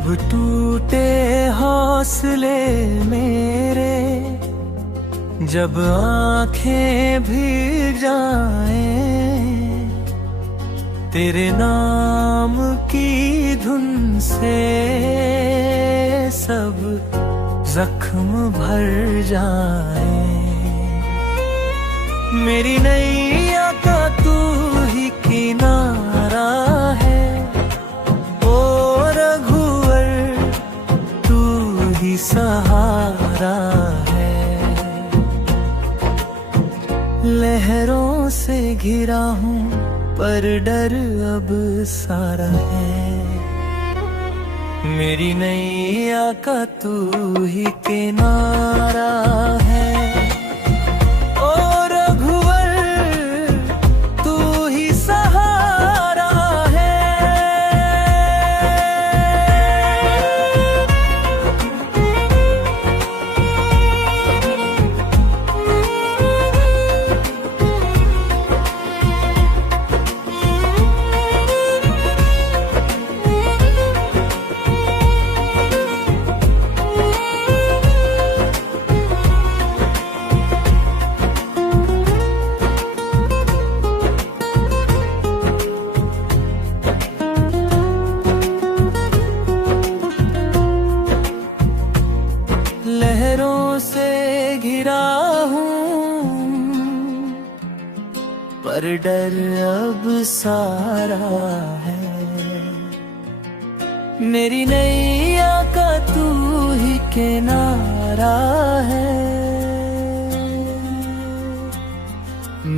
जब टूटे हौसले मेरे, जब आंखें भीग जाएं, तेरे नाम की धुन से सब जख्म भर जाएं। मेरी नैया का तू ही किनारा है, ओ रघुवर तू ही सहारा है। लहरों से घिरा हूँ पर डर अब सारा है। मेरी नैया का तू ही किनारा है, ओ रघुवर तू ही सहारा है। लहरों से घिरा हूँ पर डर अब सारा है। मेरी नैया का तू ही किनारा है।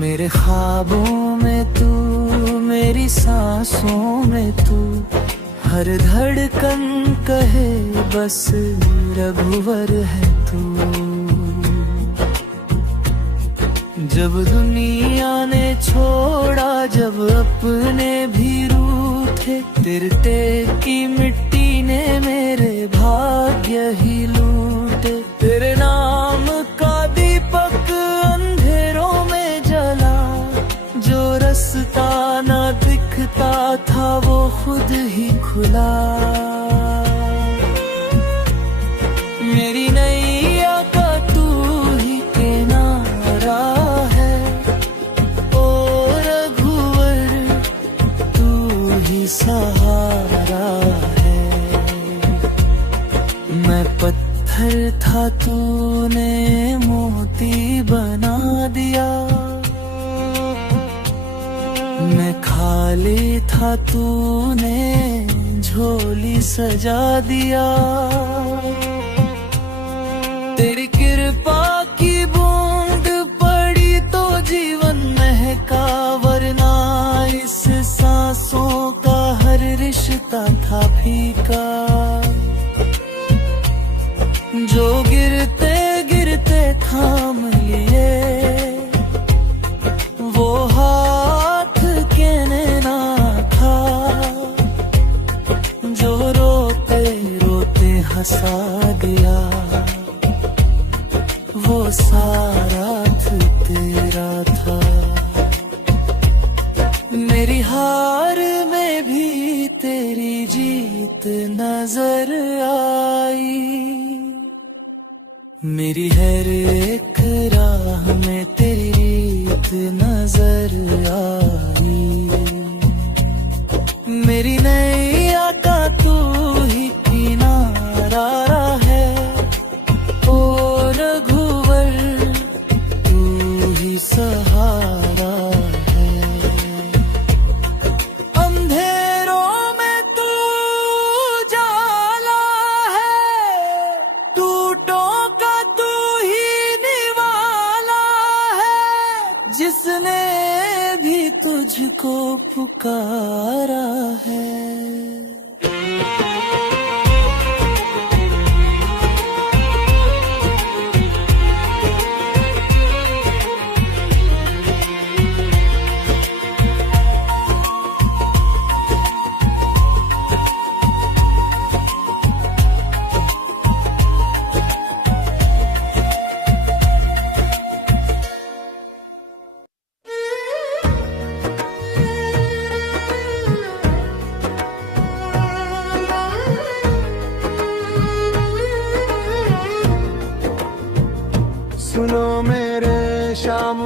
मेरे ख्वाबों में तू, मेरी सांसों में तू, हर धड़कन कहे बस रघुवर है तू। जब दुनिया ने छोड़ा, जब अपने भी रूठे, तिरते की मिट्टी ने मेरे भाग्य ही लूटे। तेरे नाम का दीपक अंधेरों में जला, जो रास्ता ना दिखता था वो खुद ही खुला। मेरी नैया का तू ही किनारा है, ओ रघुवर तू ही सहारा है। मैं पत्थर था तूने मोती बना दिया, मैं खाली था तूने झोली सजा दिया। तेरी कृपा की बूंद पड़ी तो जीवन महका, वरना इस सांसों का हर रिश्ता था फीका। जो गिरते गिरते थाम लिए वो हाथ कहने ना था, जो रोते रोते हंसा दिया वो सारा तेरा था। मेरी हार में भी तेरी जीत नजर आई, मेरी हर एक राह में तेरी रीत नजर आई। मेरी नैया का तू ही किनारा है, ओ रघुवर तू ही सहारा है। अंधेरों में तू जाला है, टूटों का तू ही निवाला है। जिसने भी तुझको पुकारा है।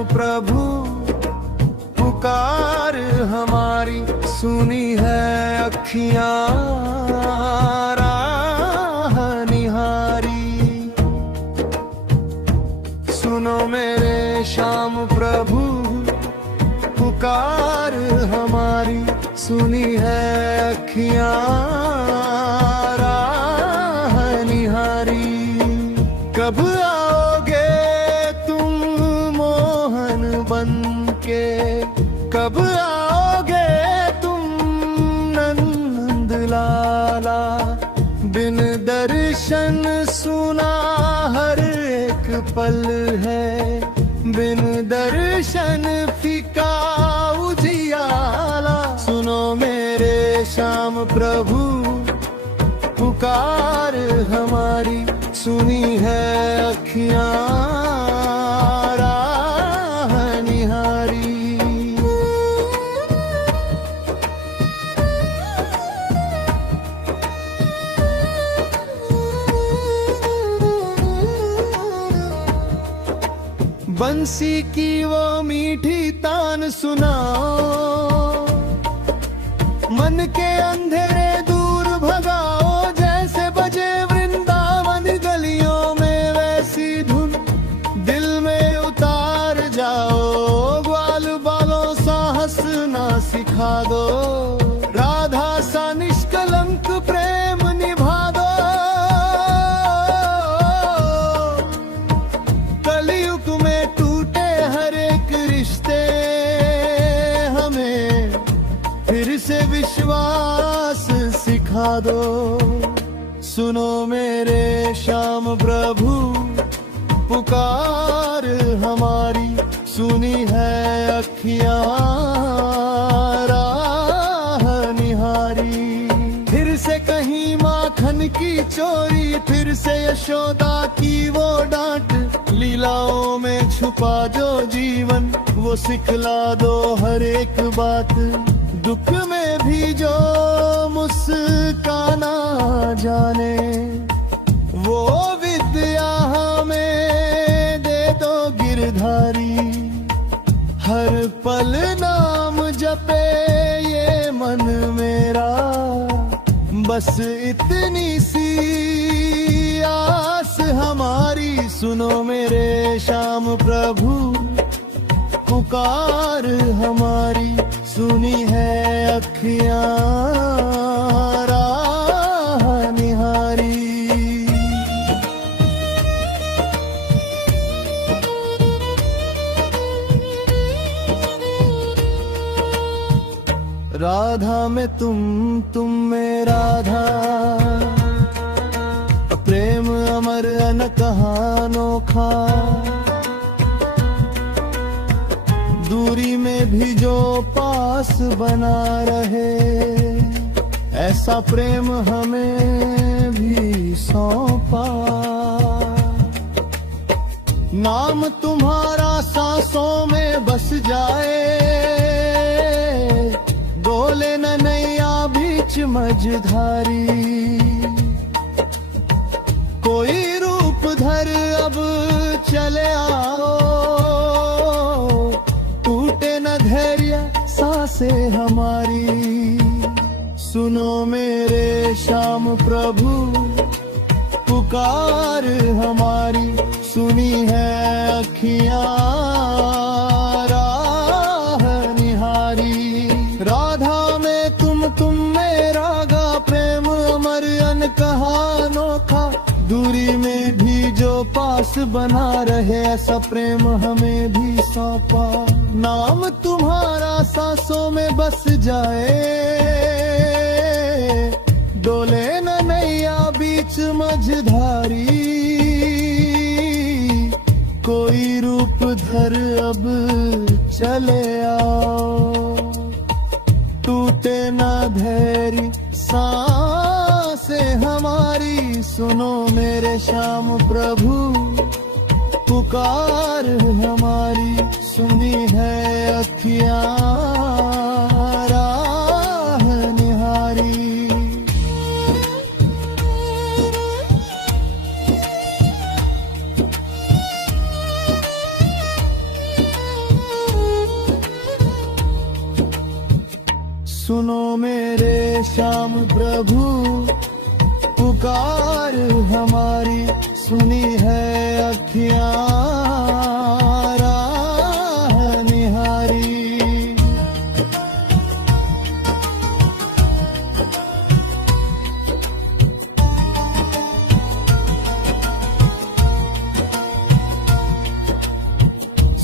प्रभु पुकार हमारी, सुनी है अखियां राह निहारी। सुनो मेरे श्याम प्रभु पुकार हमारी, सुनी है अखियां राह निहारी। कब आओगे तुम मोहन बनके, कब आओगे तुम नंद लाला। बिन दर्शन सुना हर एक पल है, बिन दर्शन फीका उजियाला। सुनो मेरे श्याम प्रभु पुकार हमारी, सुनी है अखियां राह निहारी। बंसी की वो मीठी तान सुनाओ, मन के अंधेरे दूर भगाओ। जैसे बजे वृंदावन गलियों में वैसी धुन दिल में उतार जाओ। ग्वाल बालों सा हंसना सिखा दो, राधा सा निष्कलंक प्रेम निभा दो। कलयुग में टूटे हर एक रिश्ते, हमें फिर से विश्वास सिखा दो। सुनो मेरे श्याम प्रभु पुकार हमारी, सुनी है अखियां राह निहारी। फिर से कहीं माखन की चोरी, फिर से यशोदा की वो डांट। लीलाओं में छुपा जो जीवन, वो सिखला दो हर एक बात। दुख में भी जो मुस्काना जाने, वो विद्या हमें दे दो गिरधारी। हर पल नाम जपे ये मन मेरा, बस इतनी सी आस हमारी। सुनो मेरे श्याम प्रभु पुकार हमारी, सुनी है अखियां राह निहारी। राधा में तुम में राधा, प्रेम अमर अनकहा अनोखा। दूरी में भी जो पास बना रहे, ऐसा प्रेम हमें भी सौंपा। नाम तुम्हारा सांसों में बस जाए, डोले न नैया बीच मझधारी। कोई रूप धर अब चले आओ, टूटे न धैर्य सांसे हमारी। सुनो मेरे श्याम प्रभु पुकार हमारी, सुनी है अखियां राह निहारी। राधा में तुम में रागा, प्रेम अमर अनकहा अनोखा। दूरी में भी जो पास बना रहे, ऐसा प्रेम हमें भी सौंपा। नाम तुम्हारा सांसों में बस जाए, डोले न नैया बीच मझधारी। कोई रूप धर अब चले आओ, टूटे न धैर्य सांसे हमारी। सुनो मेरे श्याम प्रभु पुकार हमारी, सुनी है अखियां राह निहारी। सुनो मेरे श्याम प्रभु पुकार हमारी, सुनी है अखियां राह निहारी।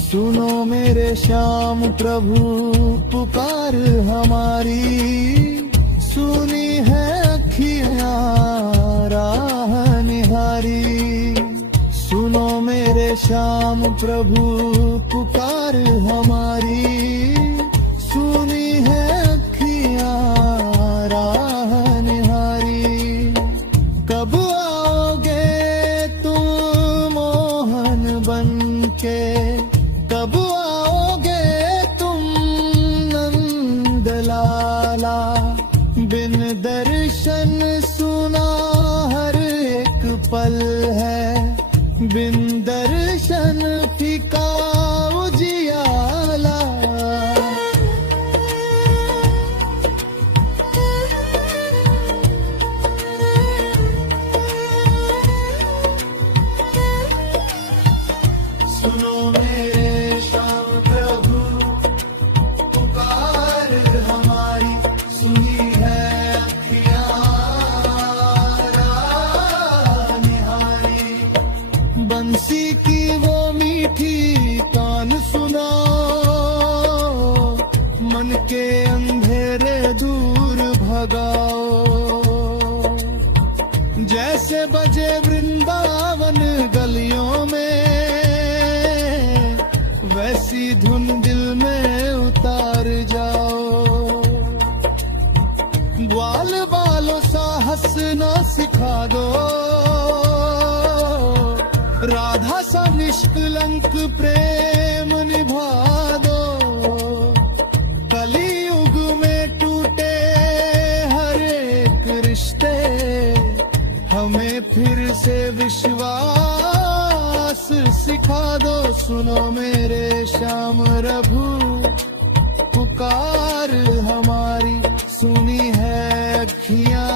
सुनो मेरे श्याम प्रभु पुकार हमारी, सुनी है अखियां राह निहारी। सुनो मेरे श्याम प्रभु पुकार हमारी, सुनी है अखियां राह निहारी। कब आओगे तुम मोहन बनके, कब आओगे तुम नंदलाला। बिन दर्शन सुना हर एक पल है, बिन दर्शन फीका उजियाला। सुनो मेरे श्याम प्रभु पुकार हमारी, सुनी है अखियां राह निहारी। बंसी की वो मीठी तान सुनाओ, मन के अंधेरे दूर भगाओ। जैसे बजे वृंदावन गलियों में, वैसी धुन दिल में उतार जाओ। ग्वाल बालों सा हंसना सिखा दो, राधा सा निष्कलंक प्रेम निभा दो। कलियुग में टूटे हर एक रिश्ते, हमें फिर से विश्वास सिखा दो। सुनो मेरे श्याम प्रभु पुकार हमारी, सुनी है अखियां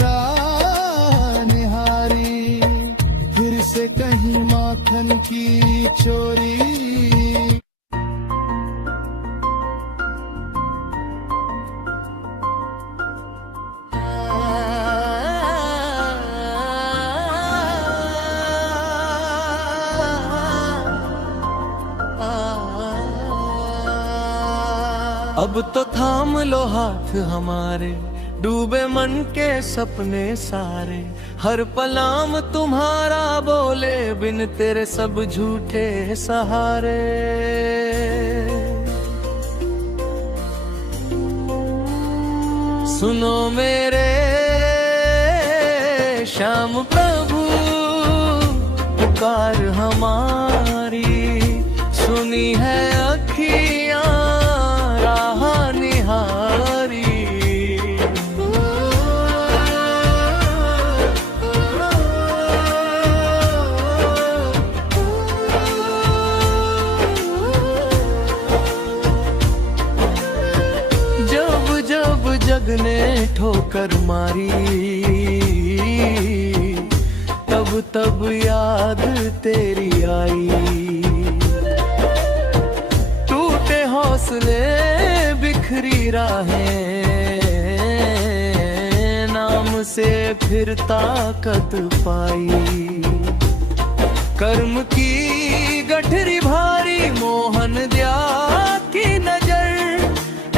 राह निहारी। फिर से कहीं माखन की चोरी, अब तो थाम लो हाथ हमारे, डूबे मन के सपने सारे। हर पलाम तुम्हारा बोले, बिन तेरे सब झूठे सहारे। सुनो मेरे श्याम प्रभु पुकार हमारी, सुनी है अखियां राह निहारी। जब जब जग ने ठोकर मारी, तब तब याद तेरी आई। टूटे हौसले बिखरी राहें, नाम से फिर ताकत पाई। कर्म की गठरी भारी, मोहन दया की नजर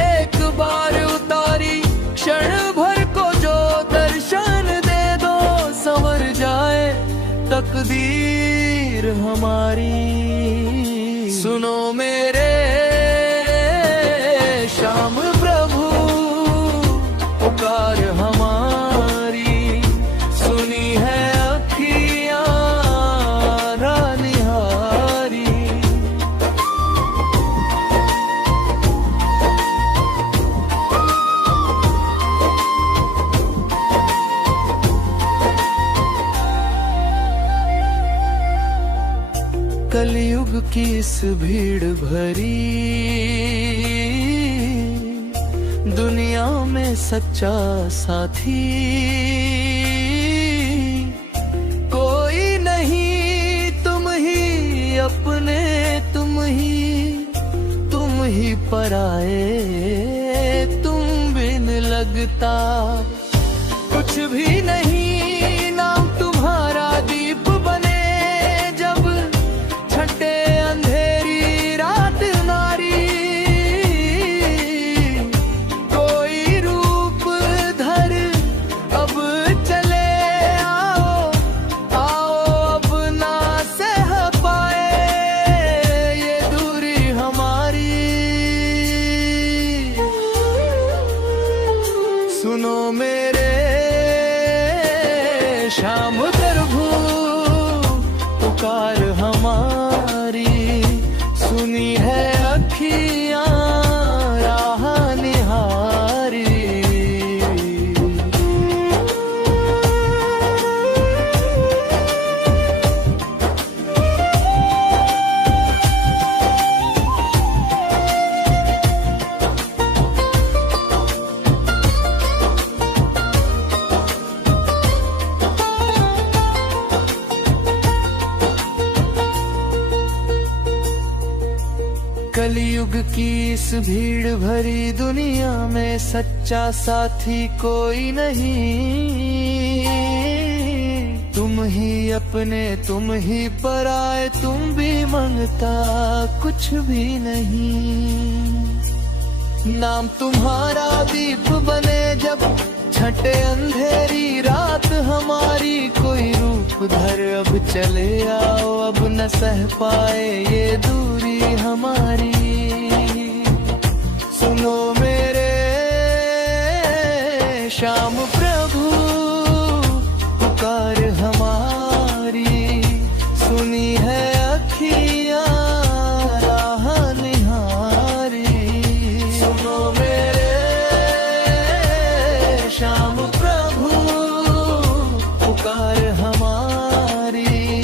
एक बार उतारी। क्षण भर को जो दर्शन दे दो, संवर जाए तकदीर हमारी। सुनो मेरे श्याम प्रभु पुकार हमारी, सुनी है अखियां राह निहारी। कलयुग की इस भीड़ भरी दुनिया में सच्चा साथी कोई नहीं, तुम ही अपने, तुम ही पराए, तुम बिन लगता कुछ भी नहीं। नाम तुम्हारा दीप बने जब छटे अंधेरी रात नारी, कोई रूप धर अब चले आओ, अब ना सह पाए ये दूरी हमारी। सुनो मेरे श्याम प्रभु पुकार हमारी, सुनी है अखियां राह निहारी। कलयुग की इस भीड़ भरी दुनिया में सच्चा साथी कोई नहीं। तुम ही अपने, तुम ही पराए, तुम भी मांगता कुछ भी नहीं। नाम तुम्हारा दीप बने जब छटे अंधेरी रात हमारी, कोई रूप धर अब चले आओ, अब न सह पाए ये दूरी हमारी। सुनो मेरे श्याम प्रभु पुकार हमारी, सुनी है अखियां राह निहारी। सुनो मेरे श्याम प्रभु पुकार हमारी,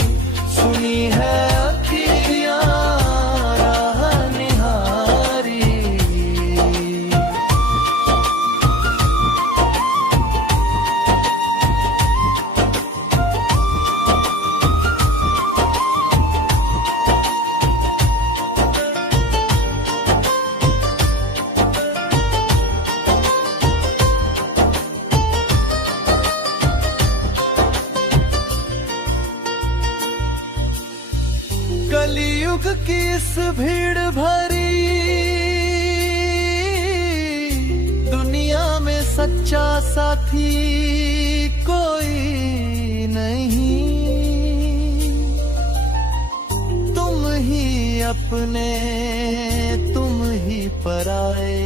सुनी है अखियां राह निहारी। कलयुग की इस भीड़ भरी दुनिया में सच्चा साथी कोई नहीं। तुम ही अपने, तुम ही पराए,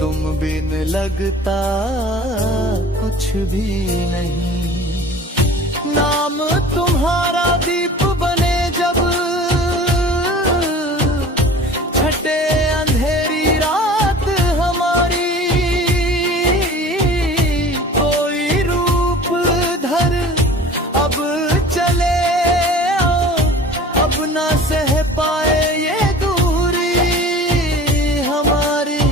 तुम बिन लगता कुछ भी नहीं। नाम तुम्हारा दीप बने जब छटे अंधेरी रात हमारी, कोई रूप धर अब चले आओ, अब ना सह पाए ये दूरी हमारी।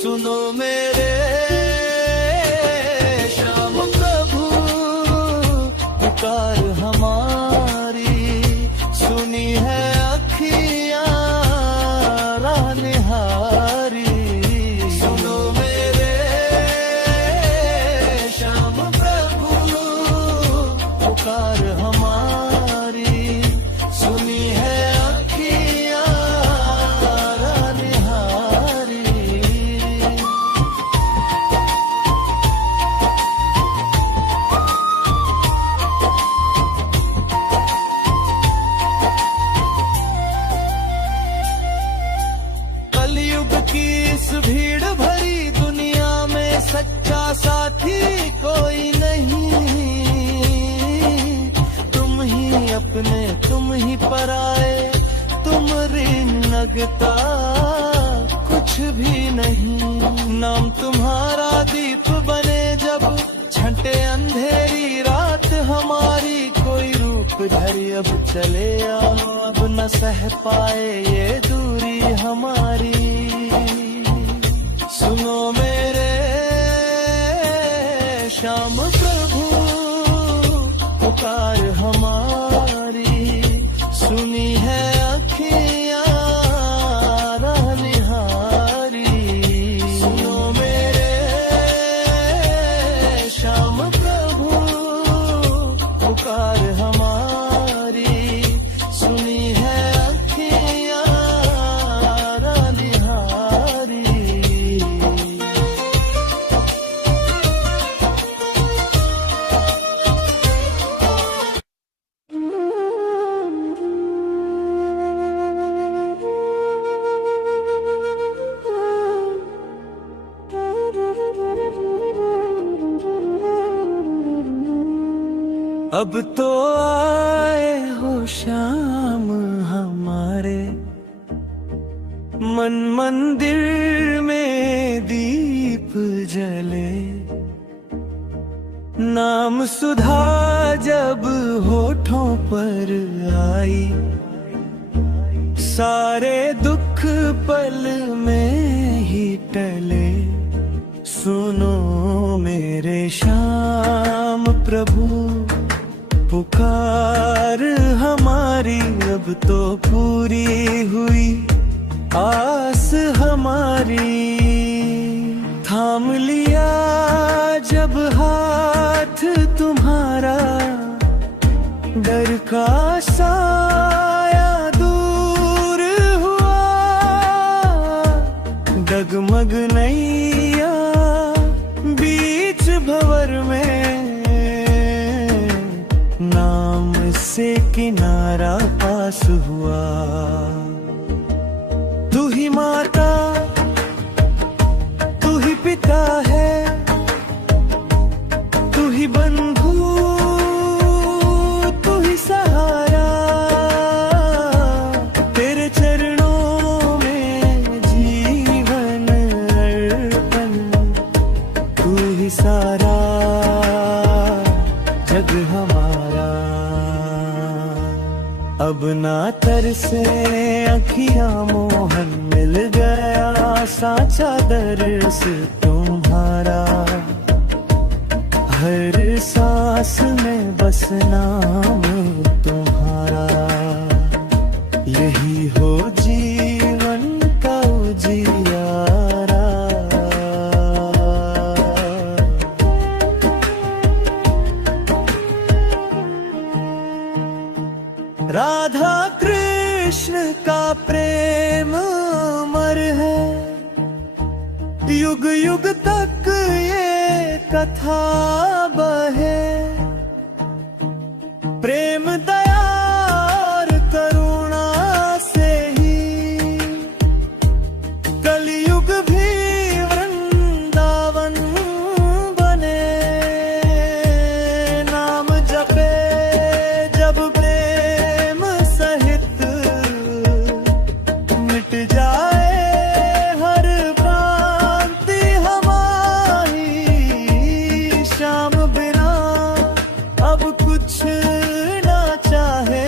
सुनो मेरे पुकार हमारी, सुनी है अखियां राह निहारी। सुनो मेरे श्याम प्रभु पुकार हमारी, सुनी है अखियां राह निहारी। कलयुग की इस भीड़ भरी दुनिया में सच्चा साथी कोई नहीं। तुम ही अपने, तुम ही पराए, तुम ऋण लगता कुछ भी नहीं। नाम तुम्हारा दीप बने जब छटे अंधेरी रात हमारी, कोई रूप धरी अब चले आओ, अब न सह पाए ये दूरी हमारी। सुनो मेरे श्याम प्रभु पुकार हमारी, सुनी है अखियां राह निहारी। सुनो मेरे श्याम प्रभु पुकार हमारी, सुनी है अखियां राह निहारी। अब तो आए हो श्याम हमारे, मन मंदिर में दीप जले। नाम सुधा जब होठों पर आई, सारे दुख पल में ही टले। सुनो मेरे श्याम प्रभु पुकार हमारी, अब तो पूरी हुई आस हमारी। थाम लिया जब हाथ तुम्हारा, डर का साया दूर हुआ। डगमग नैया बीच भंवर में, नाम से किनारा पास हुआ। तू ही माता तू ही पिता है, तू ही बंधु तू ही सहारा। तेरे चरणों में जीवन अर्पण, तू ही सारा जग हमारा। अब ना तरसे अखियां मोहन, मिल गया साचा दर्श तुम्हारा। हर सांस में बस नाम तुम्हारा, यही हो जीवन का उजियारा। राधा कृष्ण का प्रेम अमर है, युग युग तक ये कथा बहे। प्रेम दया और करुणा से ही कलयुग भी वृंदावन बने। नाम जपे जब प्रेम सहित, मिट जाए हर भ्रांति हमारी। श्याम बिना अब कुछ ना चाहे,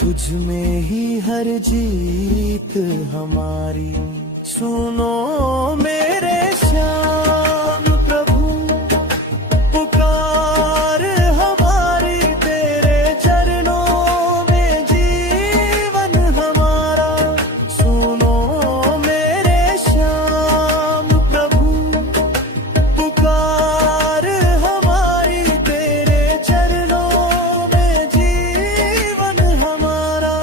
तुझ में ही हर जीत हमारी। सुनो मेरे श्याम प्रभु पुकार हमारी, तेरे चरणों में जीवन हमारा। सुनो मेरे श्याम प्रभु पुकार हमारी, तेरे चरणों में जीवन हमारा।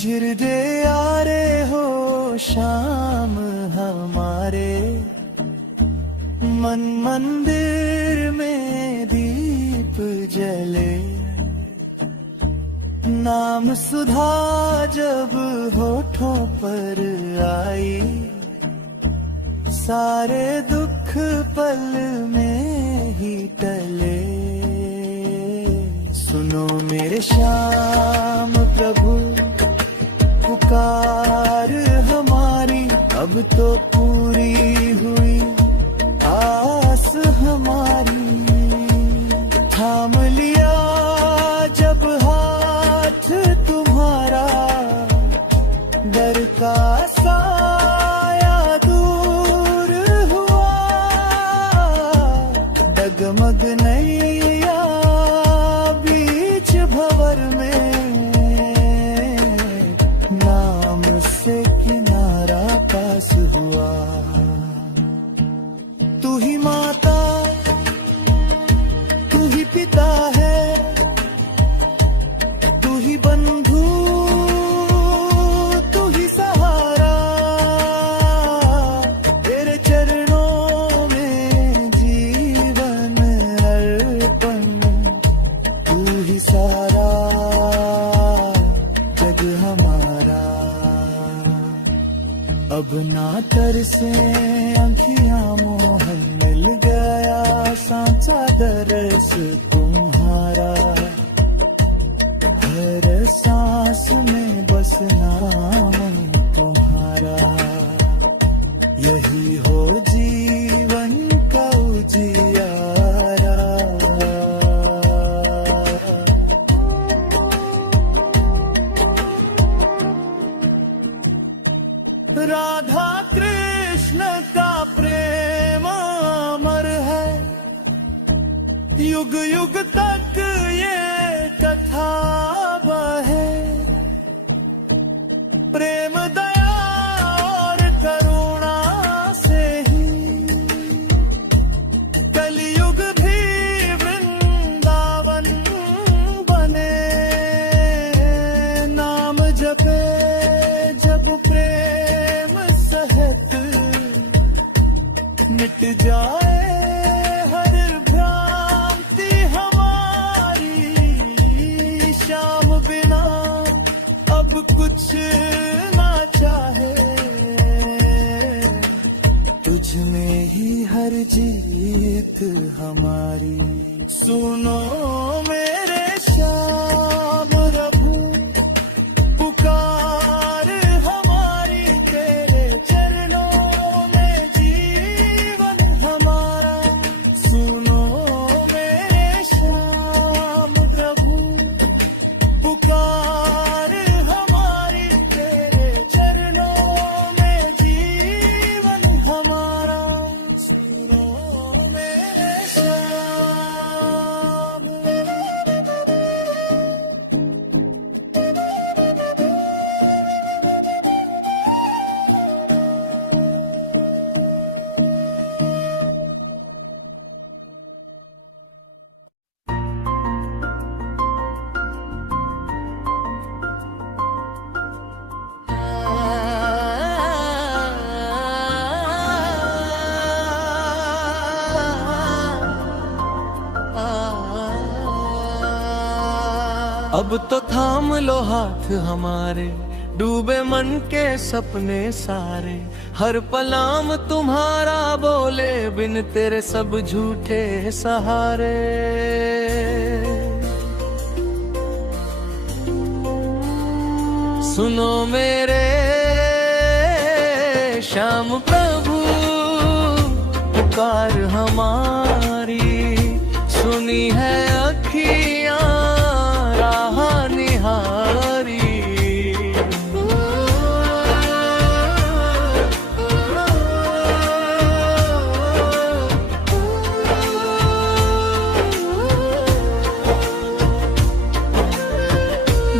जिरदे यारे हो शाम हमारे, मन मंदिर में दीप जले। नाम सुधा जब होठों पर आई, सारे दुख पल में ही टले। सुनो मेरे श्याम प्रभु पुकार हमारी, अब तो पूरी हुई आस हमारी। थाम लिया जब हाथ तुम्हारा, डर का साया दूर हुआ। डगमग नैया बीच भंवर में, नाम से किनारा पास हुआ। तू ही माता तू ही पिता है, तू ही बंधु तू ही सहारा। तेरे चरणों में जीवन अर्पण, तू ही सारा जग हमारा। अब ना तरसे आँखियाँ मोहन, मिल गया सांचा दरस तुम्हारा। हर सांस में बस नाम तुम्हारा, यही हो जीवन का उजियारा। राधा कृष्ण का प्रेम अमर है, युग युग तक ये कथा बहे। प्रेम दया और करुणा से ही कलयुग भी वृंदावन बने। नाम जपे जब प्रेम सहित, मिट जाए हर भ्रांति हमारी। श्याम बिना अब कुछ ना चाहे, तुझ में ही हर जीत हमारी। सुनो मेरे श्याम प्रभु पुकार हमारी, तेरे चरणों में जीवन हमारा। सुनो मेरे श्याम प्रभु पुकार हमारी, तेरे चरणों में जीवन हमारा। सुनो मेरे श्याम। अब तो थाम लो हाथ हमारे, डूबे मन के सपने सारे। हर पलाम तुम्हारा बोले, बिन तेरे सब झूठे सहारे। सुनो मेरे श्याम प्रभु पुकार हमारी। सुनी है अखियाँ राह निहारी।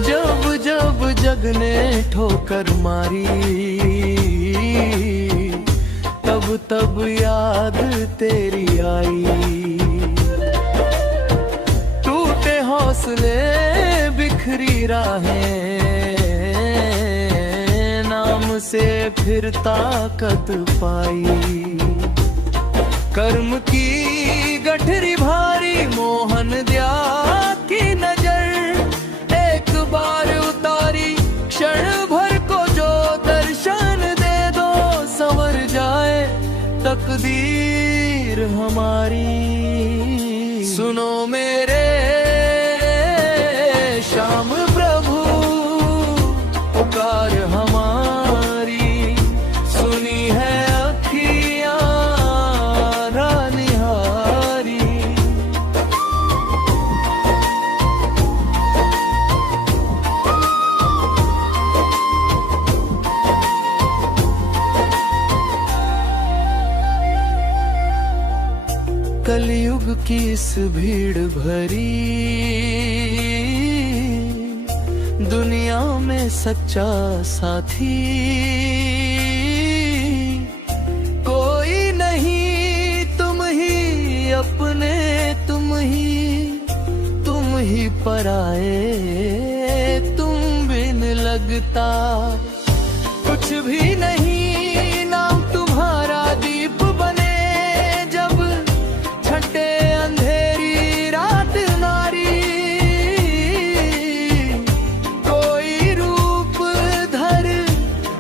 जब जब जग ने ठोकर मारी, तब तब याद तेरी आई। टूटे हौसले बिखरी राहें, नाम से फिर ताकत पाई। कर्म की गठरी भारी, मोहन दया की नजर एक बार उतारी। क्षण भर को जो दर्शन दे दो, संवर जाए तकदीर हमारी। सुनो मेरे श्याम प्रभु पुकार हमारी, सुनी है अखियां निहारी। कलयुग की इस भीड़ भरी दुनिया में सच्चा साथी कोई नहीं, तुम ही अपने, तुम ही पराए, तुम बिन लगता कुछ भी नहीं। नाम तुम्हारा दीप बने जब छठे अंधेरी रात नारी, कोई रूप धर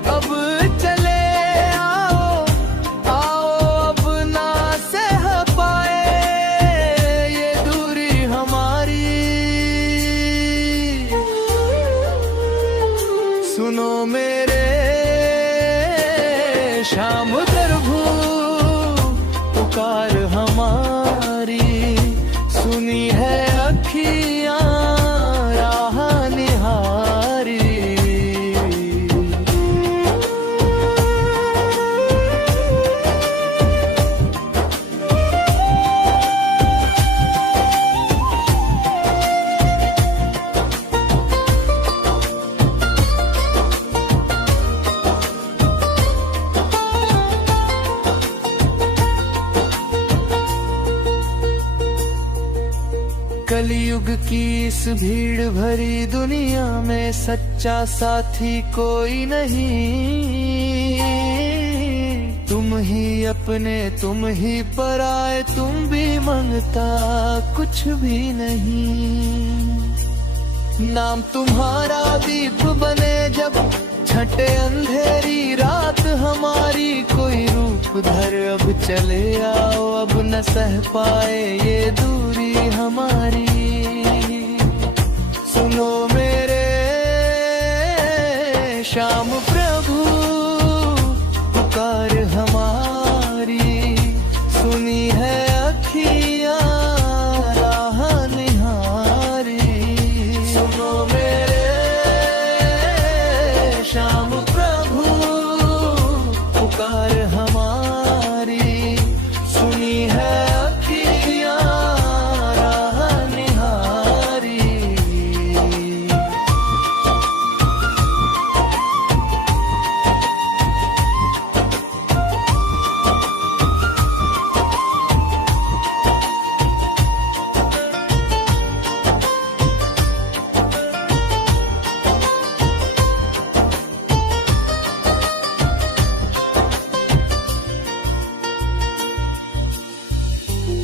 अब चले आओ, अब ना सह पाए ये दूरी हमारी। सुनो मेरे श्याम प्रभु पुकार हमारी, सुनी है अखियां राह निहारी। कलयुग की इस भीड़ भरी दुनिया में सच्चा साथी कोई नहीं, तुम ही अपने, तुम ही पराए, तुम भी मांगता कुछ भी नहीं। नाम तुम्हारा दीप बने जब छठे अंधेरी रात हमारी, कोई रूप धर अब चले आओ, अब न सह पाए ये दूरी हमारी। सुनो मेरे श्याम प्रभु पुकार हमारी, सुनी है अखियां राह निहारी। सुनो मेरे श्याम प्रभु पुकार हमारी, सुनी है अखियां राह निहारी।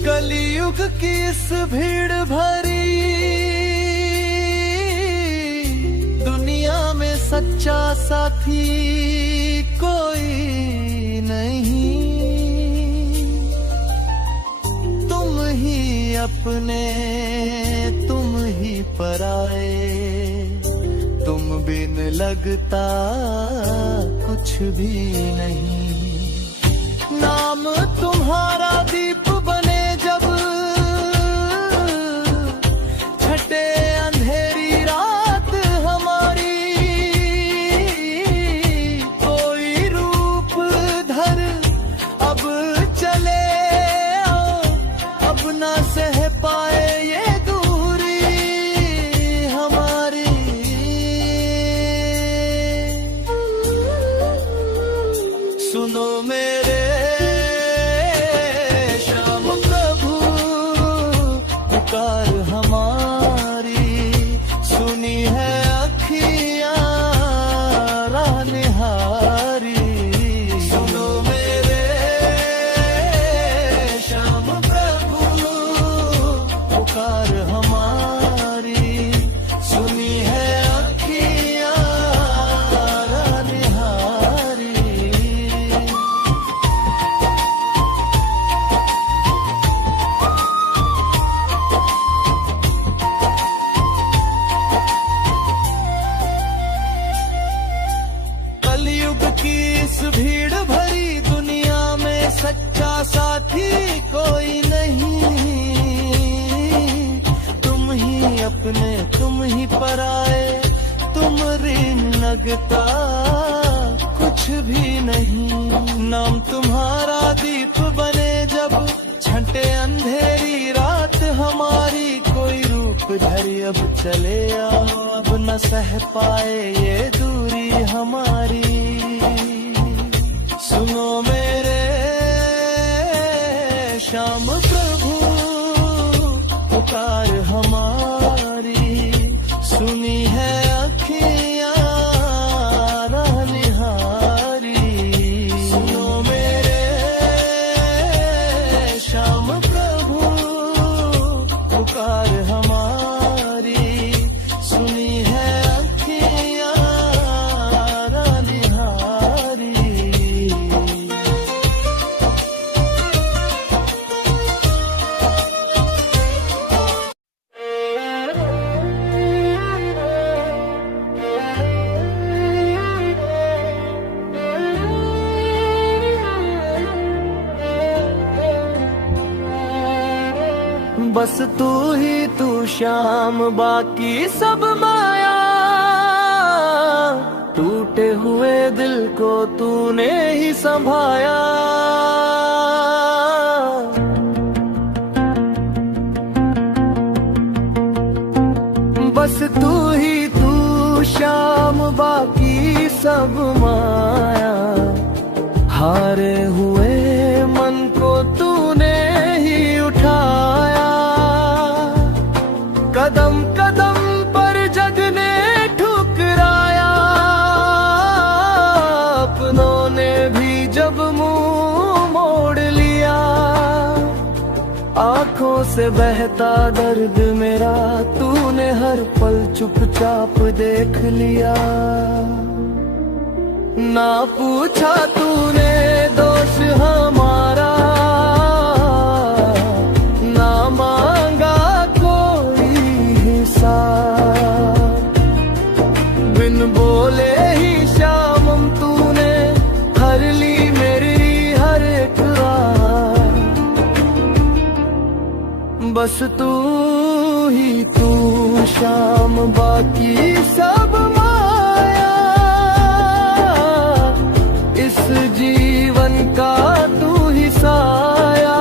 कलयुग की इस भीड़ भरी दुनिया में सच्चा साथी कोई नहीं, तुम ही अपने, तुम ही पराए, तुम बिन लगता कुछ भी नहीं। नाम तुम्हारा दीप बने जब छठे अंधेरी रात हमारी, कोई रूप धर अब चले आओ, अब ना सह पाए ये दूरी हमारी। सुनो मेरे पुकार हमारी, सुनी है अखियां राह निहारी। सुनो मेरे श्याम प्रभु पुकार हमारी, सुनी है अखियां राह निहारी। अपने तुम ही पराए, तुम ऋण लगता कुछ भी नहीं। नाम तुम्हारा दीप बने जब छंटे अंधेरी रात हमारी, कोई रूप धरी अब चले आओ, अब न सह पाए ये दूरी हमारी। सुनो मेरे श्याम प्रभु पुकार हमारी, सुनी है अखियां राह निहारी। सुनो मेरे श्याम प्रभु पुकार हमारी, सुनी है अखियां राह निहारी। बस तू ही तू श्याम, बाकी सब माया। टूटे हुए दिल को तूने ही संभाया। बस तू ही तू श्याम, बाकी सब माया। हारे हुए मन को तूने ही उठाया। कदम कदम पर जग ने ठुकराया, अपनों ने भी जब मुंह मोड़ लिया। आंखों से बहता दर्द मेरा तूने हर पल चुपचाप देख लिया। ना पूछा तूने दोष हमारा, ना मांगा कोई हिसाब। बिन बोले ही श्यामम तूने हर ली मेरी हर एक राह। बस तू ही तू श्याम, बाकी सब माया। इस जीवन का तू ही साया।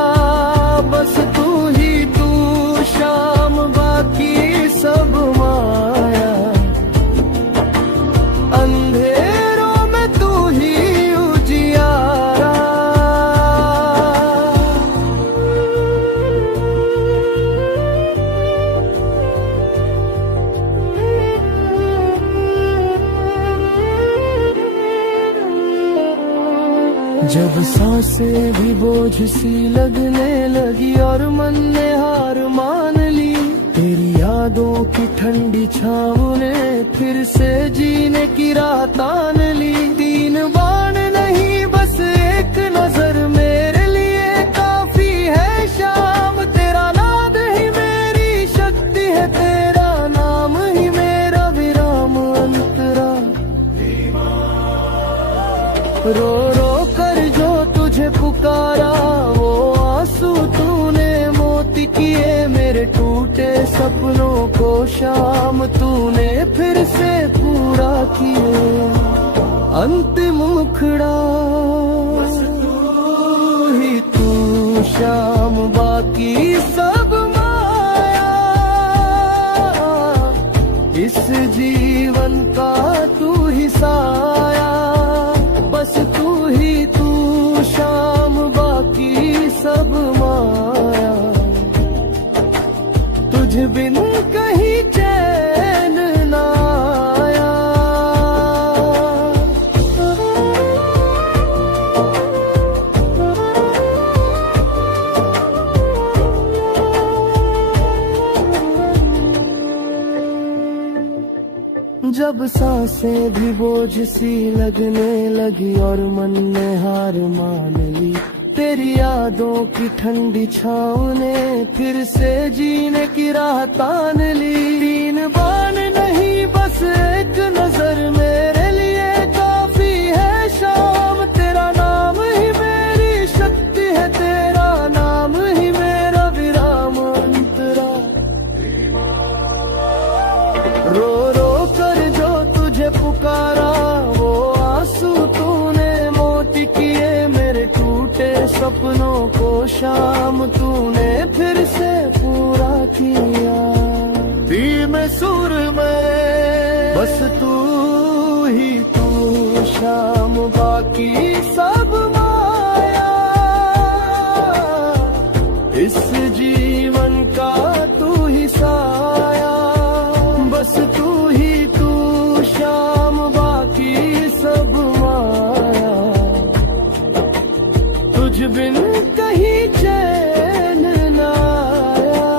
बस तू ही तू श्याम, बाकी सब माया। अंधेरों में तू ही उजियारा। जब सांसें भी बोझ सी लगने लगी और मन ने हार मान ली, तेरी यादों की ठंडी छाँव ने फिर से जीने की राह तान ली। तीन बाण नहीं बस एक नजर मेरे लिए काफी है श्याम। तेरा नाद ही मेरी शक्ति है, तेरा नाम ही मेरा विराम अंतरा। रो रो कर जो तुझे पुकारा, वो आंसू तूने मोती किए। मेरे टूटे सपनों को श्याम तूने फिर से पूरा किया। अंतिम मुखड़ा बस तू ही तू श्याम, बाकी सब माया। इस जीवन का तू ही साया। बस तू ही तू श्याम, बाकी सब माया। तुझ बिन कहीं चैन ना आया। जब सांसें भी बोझ सी लगने लगी और मन ने हार मान ली, तेरी यादों की ठंडी छाँव ने फिर से जीने की राह तान ली। तीन बाण नहीं बस एक नजर मेरे लिए काफी है श्याम। तेरा नाम ही मेरी शक्ति है, तेरा नाम ही मेरा विराम अंतरा। टूटे सपनों को शाम तूने फिर से पूरा किया। में सुर में बस तू ही तू, शाम बाकी सब माया, इस जीवन का तू ही साया। बस तू ही तू, शाम बाकी सब माया, तुझ बिन कहीं चैन ना आया।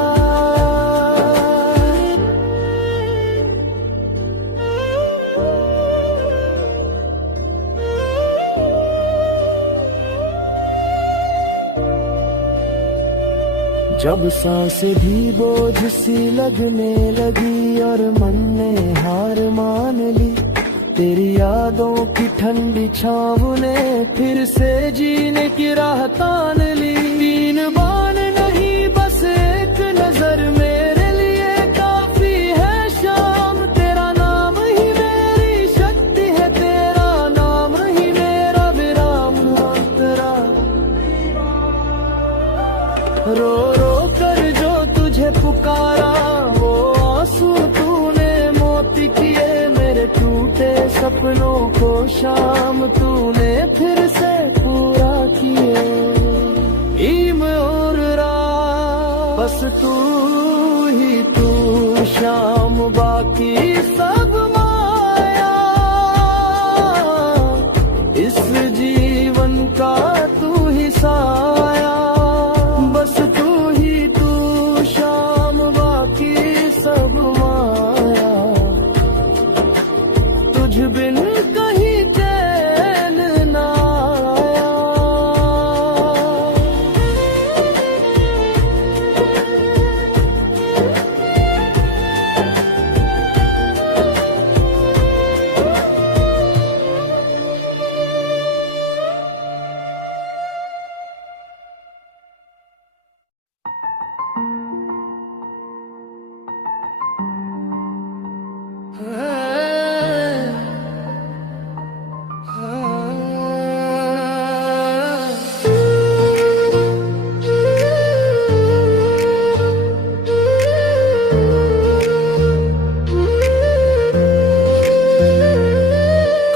जब सांसें भी बोझ सी लगने लगी और मन ने हार मान ली, तेरी यादों की ठंडी छाँव ने फिर से जीने की राह तान ली। तीन बान नहीं बस एक नजर मेरे लिए काफी है शाम, तेरा नाम ही मेरी शक्ति है, तेरा नाम ही मेरा विराम। तेरा रो रो कर जो तुझे पुकारा, वो आंसू तूने मोती किए, मेरे टूटे सपनों को शाम तूने फिर से पूरा किए। ईम और रात बस तू ही तू, शाम बाकी सब माया, इस जीवन का तू ही साया। बस तू ही तू, शाम बाकी सब माया, तुझ बिन कहीं चैन ना आया।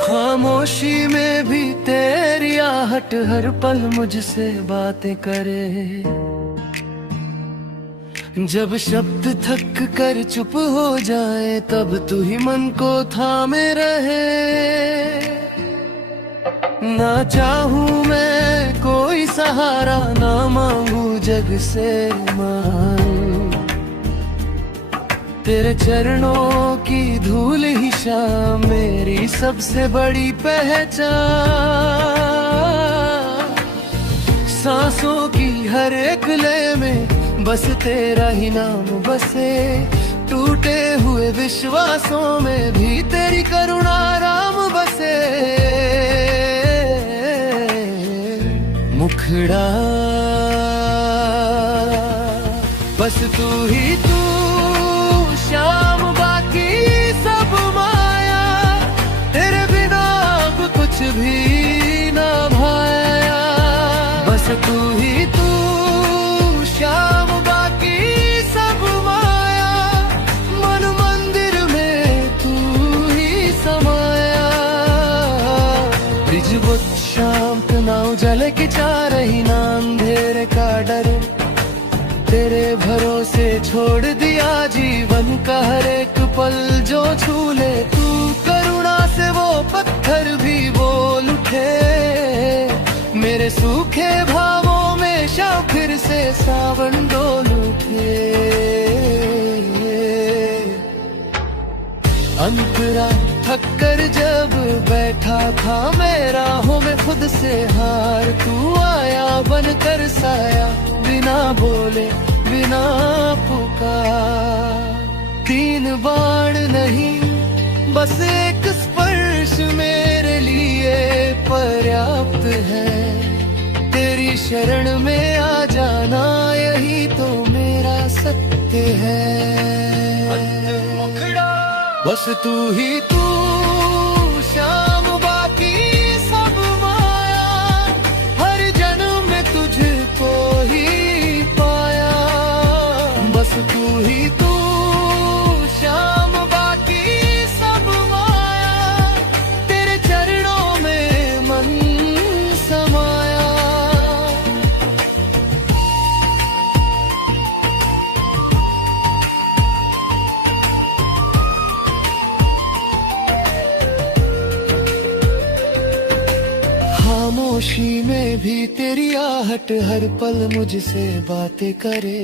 खामोशी में भी तेरी आहट हर पल मुझसे बातें करे, जब शब्द थक कर चुप हो जाए तब तू ही मन को थामे रहे। ना चाहूं मैं कोई सहारा, ना मांगू जग से मान, तेरे चरणों की धूल ही शाम मेरी सबसे बड़ी पहचान। सांसों की हर एक लय में बस तेरा ही नाम बसे, टूटे हुए विश्वासों में भी तेरी करुणा राम बसे। मुखड़ा बस तू ही तू, शाम बाकी सब माया, तेरे बिना अब कुछ भी ना भाया। बस तू ही तू, शाम बाकी सब माया, मन मंदिर में तू ही समाया। ब्रिज बुत शाम नाव जल के चाह रही, ना अंधेरे का डर, तेरे भरोसे छोड़ दिया जीवन का हर एक पल जो छू ले। तू करुणा से वो पत्थर भी बोल उठे, मेरे सूखे भावों में शाम फिर से सावन डोल उठे। अंतरा थक कर जब बैठा था मैं राहों में खुद से हार, तू आया बनकर साया, बिना बोले बिना पुकार। तीन बाण नहीं बस एक स्पर्श मेरे लिए पर्याप्त है, तेरी शरण में आ जाना यही तो मेरा सत्य है। बस तू ही तू, शाम बाकी सब माया, हर जन्म भी तेरी आहट हर पल मुझसे बातें करे।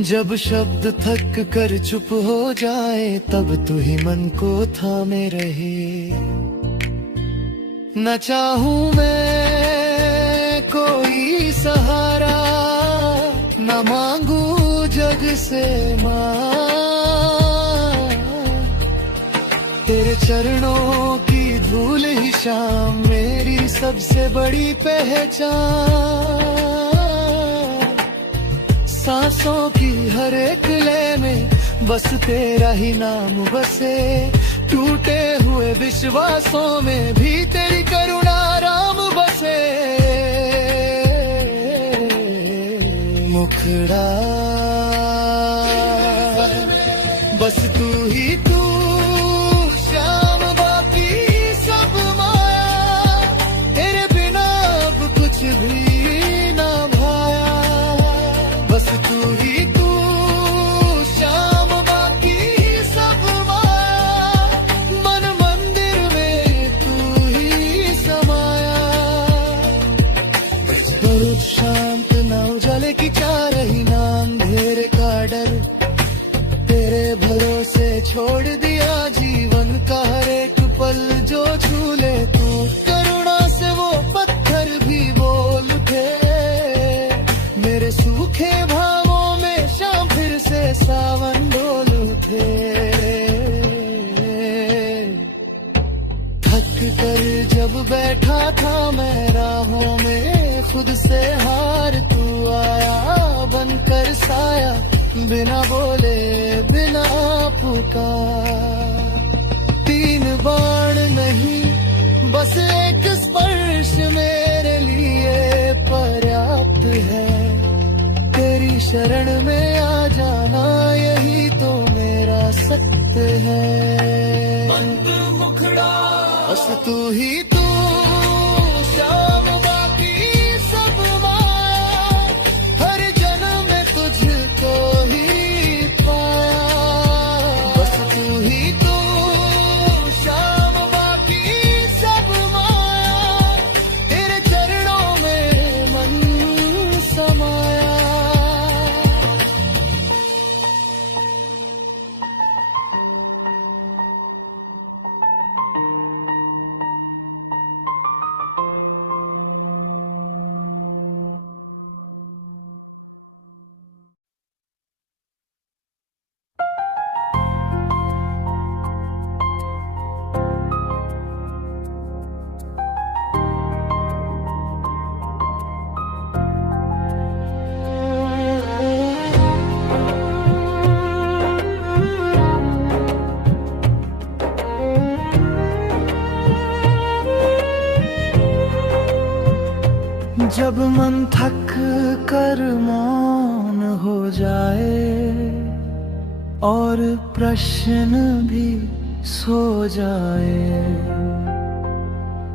जब शब्द थक कर चुप हो जाए तब तू ही मन को थामे रहे। न चाहूं मैं कोई सहारा, न मांगू जग से मां, तेरे चरणों की धूल ही शाम मेरी सबसे बड़ी पहचान। सांसों की हर एक लय में बस तेरा ही नाम बसे, टूटे हुए विश्वासों में भी तेरी करुणा राम बसे। मुखड़ा बस तू ही तू, श्याम बाकी सब माया, तेरे बिना अब कुछ भी ना भाया। बस तू ही तू, श्याम बाकी सब माया, मन मंदिर में तू ही समाया। रोज शांत ना उजाले की चाह रही ना अंधेरे का डर, तेरे भरोसे छोड़ दिया जीवन का हर एक पल जो छू ले तू। करुणा से वो पत्थर भी बोल उठे, मेरे सूखे भावों में शाम फिर से सावन डोल उठे। थक कर जब बैठा था मैं राहों में खुद से हार, तू आया बनकर साया, बिना बोले बिना पुकार। 3 बाण नहीं बस एक स्पर्श मेरे लिए पर्याप्त है, तेरी शरण में आ जाना यही तो मेरा सत्य है। मुखड़ा बस तू ही तू, श्याम बाकी सब माया, हर जन्म में तुझको ही पाया। बस तू ही तू, श्याम बाकी सब माया, तेरे चरणों में मन समाया। जब मन थक कर मौन हो जाए और प्रश्न भी सो जाए,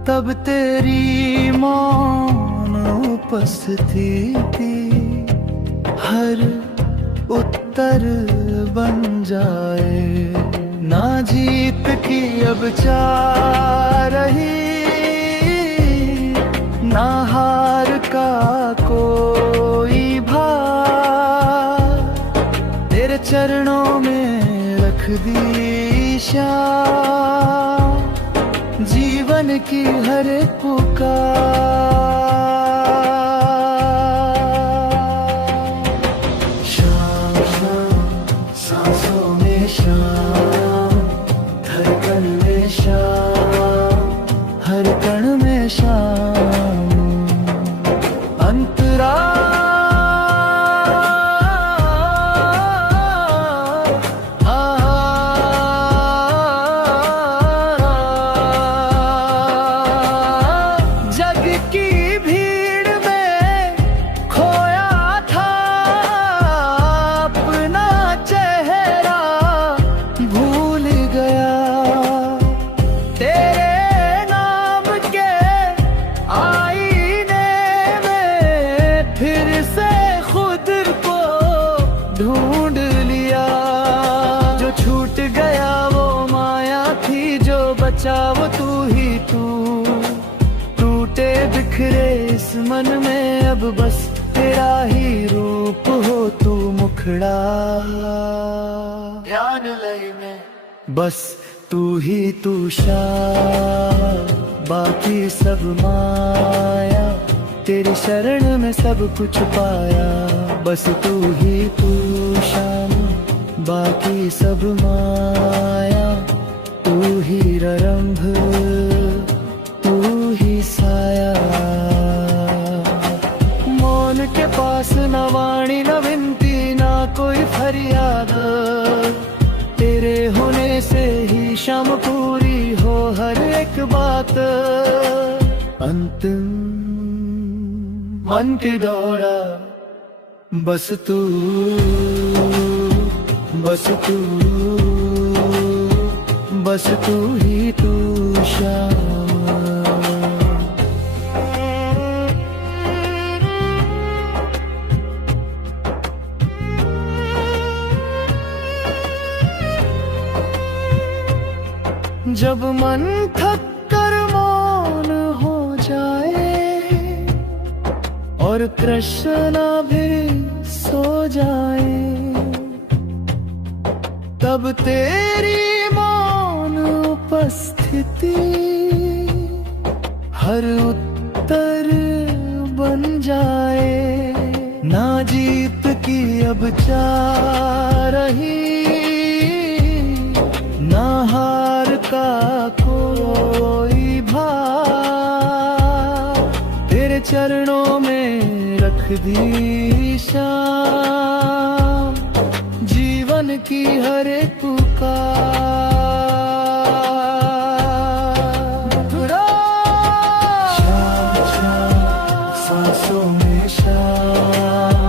तब तेरी मौन उपस्थिति हर उत्तर बन जाए। ना जीत की अब चाह रही, ना हार का कोई भार, तेरे चरणों में रख दी शाम जीवन की हर पुकार। शाम शाम सांसों में शाम, धड़कन में शाम, हर कण में शाम। अंतरा जग बिखरे इस मन में अब बस तेरा ही रूप हो तू मुखड़ा। ध्यान लय में बस तू ही तू शाम, बाकी सब माया, तेरी शरण में सब कुछ पाया। बस तू ही तू शाम, बाकी सब माया, तू ही रंभ, तू ही साया। मौन के पास न वाणी न विनती ना कोई फरियाद, तेरे होने से ही शाम पूरी हो हर एक बात। अंतिम मन की दौड़ा बस तू, बस तू, बस तू ही तू शाम। जब मन थक कर मौन हो जाए और कृष्णा भी सो जाए, तब तेरी मौन उपस्थिति हर उत्तर बन जाए। ना जीत की अब चाह रही, ना हार का कोई भार, तेरे चरणों में रख दी शाम, जीवन की हर एक पुकार। शाम शाम सांसों में शाम,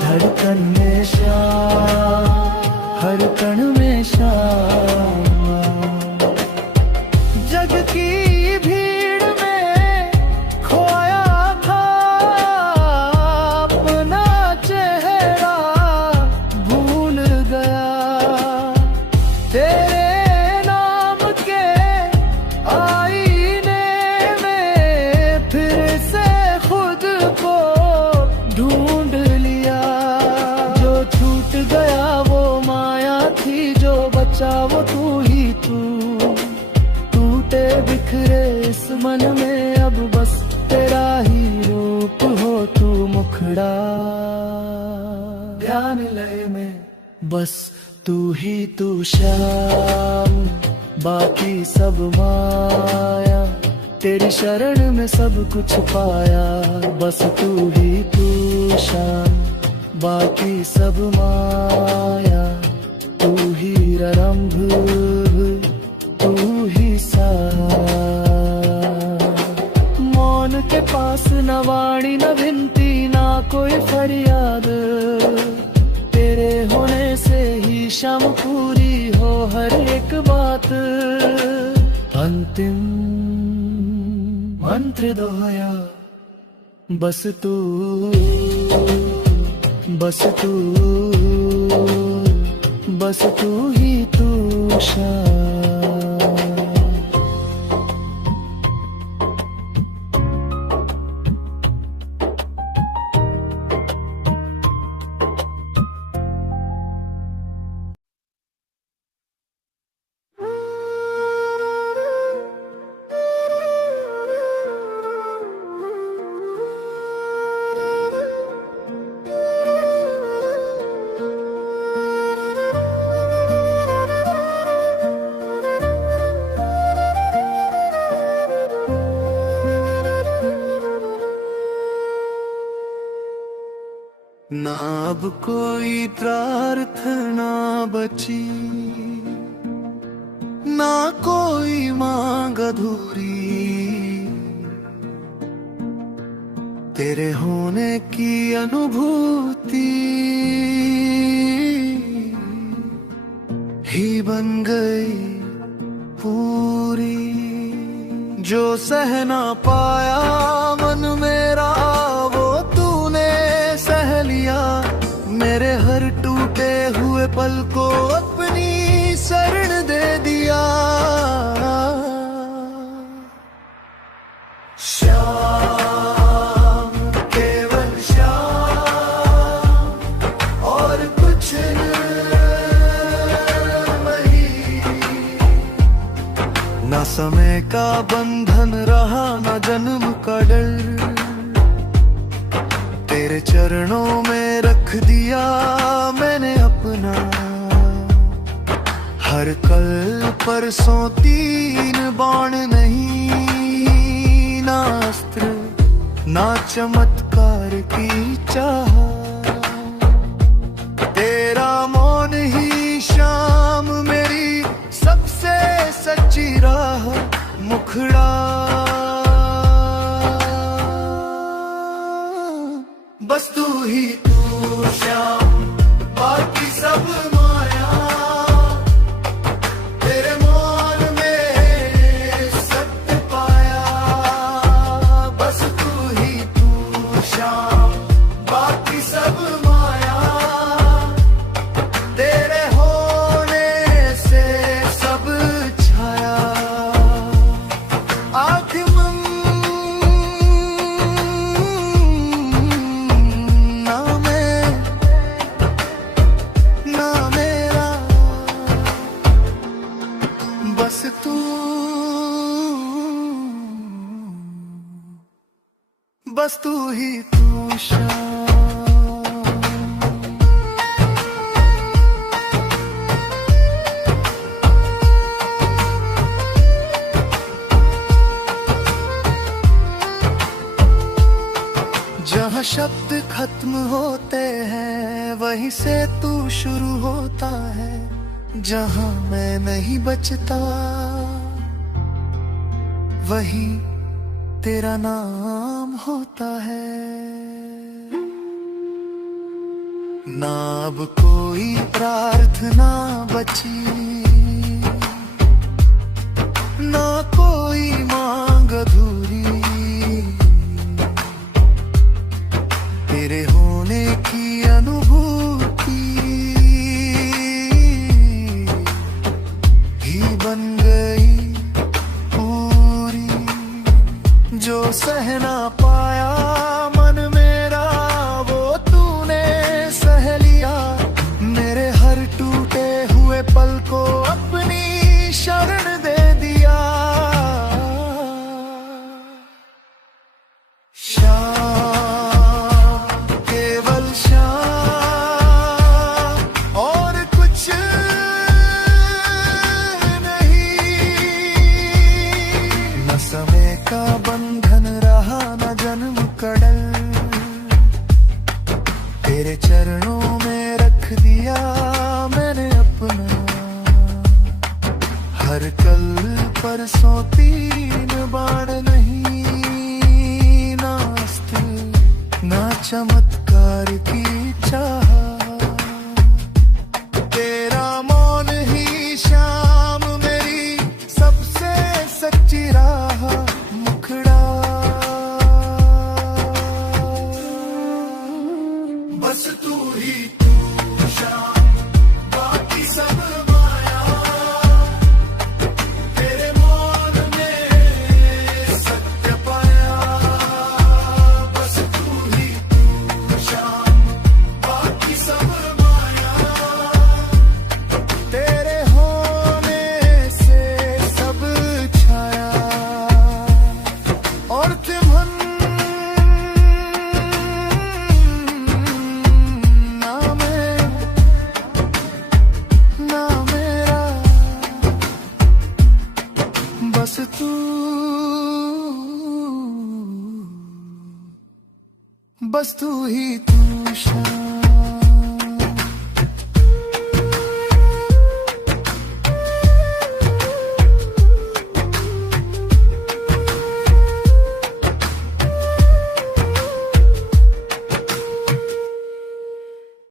धड़कन में शाम, हर कण में शाम। जग की भीड़ में खोया था अपना चेहरा, भूल गया तेरे नाम के आईने में, फिर से खुद को ढूंढ लिया। जो छूट गया वो माया थी, जो बचा वो तू ही तू। टूटे बिखरे इस मन में अब बस तेरा ही रूप हो तू मुखड़ा। ध्यान लय में बस तू ही तू शाम, बाकी सब माया, तेरी शरण में सब कुछ पाया। बस तू ही तू शाम, बाकी सब माया, तू ही रंभ, तू ही साया। मौन के पास न वाणी न विनती ना कोई फरियाद, तेरे होने से ही शाम पूरी हो हर एक बात। अंतिम मंत्र दोहया बस तू, बस तू, बस तू ही तू शाम। ना अब कोई प्रार्थना बची, ना कोई मांग अधूरी, तेरे होने की अनुभूति ही बन गई पूरी। जो सह ना पाया मन मेरा वो तूने सह लिया, मेरे हर टूटे हुए पल को अपनी शरण दे दिया। श्याम समय का बंधन रहा न जन्म का डर, तेरे चरणों में रख दिया मैंने अपना। हर कल परसों तीन बाण नहीं, ना अस्त्र ना चमत्कार की चाह, तेरा मौन ही शाम मेरी सबसे सच्ची राह। मुखड़ा बस तू ही तू श्याम, बाकी सब माया, तेरे मौन में सत्य पाया। बस तू ही तू श्याम, बाकी सब माया, तेरे होने से सब छाया। आँख बस तू, बस तू ही तू श्याम। जहाँ शब्द खत्म होते हैं वहीं से तू शुरू होता है। जहाँ मैं नहीं बचता वही तेरा नाम होता है। ना अब कोई प्रार्थना बची, ना कोई मांग अधूरी, तेरे होने की अनुभूति बन गई पूरी। जो सह ना पाया मन मेरा वो तूने सह लिया। मेरे हर टूटे हुए पल को अपनी शरण दे दिया। श्याम, केवल श्याम, और कुछ समय का बंधन रहा न जन्म का डर, तेरे चरणों में रख दिया मैंने अपना। हर कल परसों तीन बाण नहीं, ना अस्त्र ना चमत्कार की चाह, तेरा मौन ही शाम मेरी सबसे सच्ची राह। मुखड़ा बस तू ही तू श्याम, बाकी सब माया, तेरे मौन में सत्य पाया। बस तू ही तू श्याम, बाकी सब माया, तेरे होने से सब छाया। और तिम्हन ना मैं ना मेरा, बस तू, बस तू ही तू श्याम।